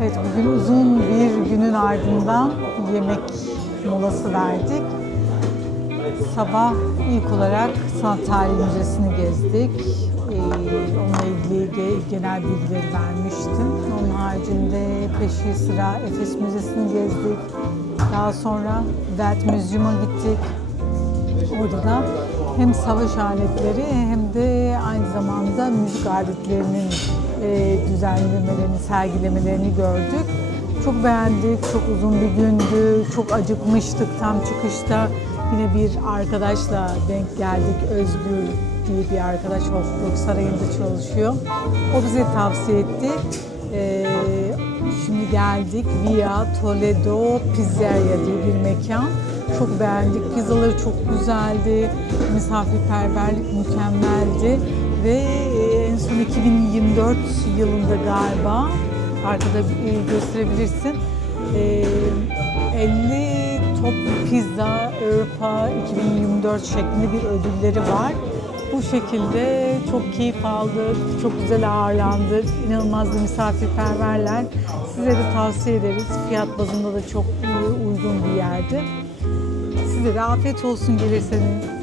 Evet, bugün uzun bir günün ardından yemek molası verdik. Sabah ilk olarak Sanat Tarihi Müzesi'ni gezdik. Ee, onunla ilgili ge- genel bilgileri vermiştim. Onun haricinde peşi sıra Efes Müzesi'ni gezdik. Daha sonra Welt Museum'a gittik. Orada da hem savaş aletleri hem de aynı zamanda müzik aletlerinin e, düzenlemelerini, sergilemelerini gördük. Çok beğendik, çok uzun bir gündü, çok acıkmıştık tam çıkışta. Yine bir arkadaşla denk geldik, Özgür diye bir arkadaş Hofburg Sarayı'nda çalışıyor. O bize tavsiye etti. E, şimdi geldik Via Toledo Pizzeria diye bir mekan. Çok beğendik. Pizzaları çok güzeldi. Misafirperverlik mükemmeldi. Ve e, en son 2024 yılında galiba arkada gösterebilirsin. E, 50 top pizza Avrupa 2024 şeklinde bir ödülleri var. Bu şekilde çok keyif aldık, çok güzel ağırlandık. İnanılmaz da misafirperverler. Size de tavsiye ederiz. Fiyat bazında da çok uygun bir yerdi. Size de afiyet olsun gelirseniz.